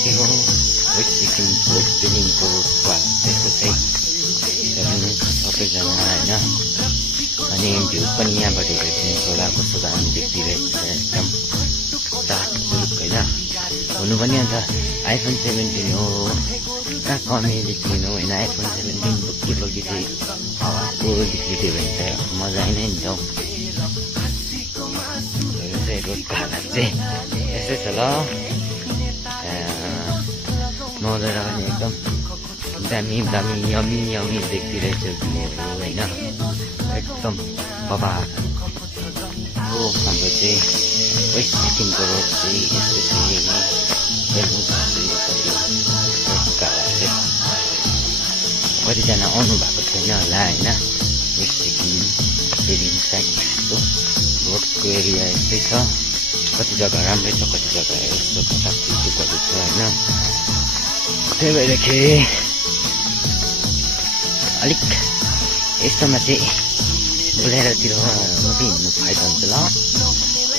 के हो वेस्ट सिक्किमको पेलिङको त्यस्तो चाहिँ सबैजना होइन। अनि भ्यू पनि यहाँबाट हेर्ने होला कस्तो दामी देखिरहेको छ एकदम चाकचुक होइन। हुनु पनि अन्त आइफोन 17 हो कहाँ कमेडी लिनु होइन। आइफोन 17 बोकी चाहिँ हावाको निक्लिदियो भने चाहिँ मजा आएन नि त हौ। रोडको हालत चाहिँ यस्तै छ ल। नजर पनि एकदम दामी दामी यमी देखिरहेछ भ्यूहरू होइन। एकदम बाबा हो हाम्रो चाहिँ वेस्ट सिक्किमको रोड चाहिँ यस्तै चाहिँ कतिजना आउनु भएको छैन होला होइन। वेस्ट सिक्किम पेलिङ साइड यस्तो रोडको एरिया यस्तै छ। कति जग्गा राम्रै छ कति जग्गा यस्तो खटाकहरू छ होइन। त्यही भएर अलिक यस्तोमा चाहिँ बोलेरतिर मात्रै हिँड्नु फाइदा हुन्छ ल।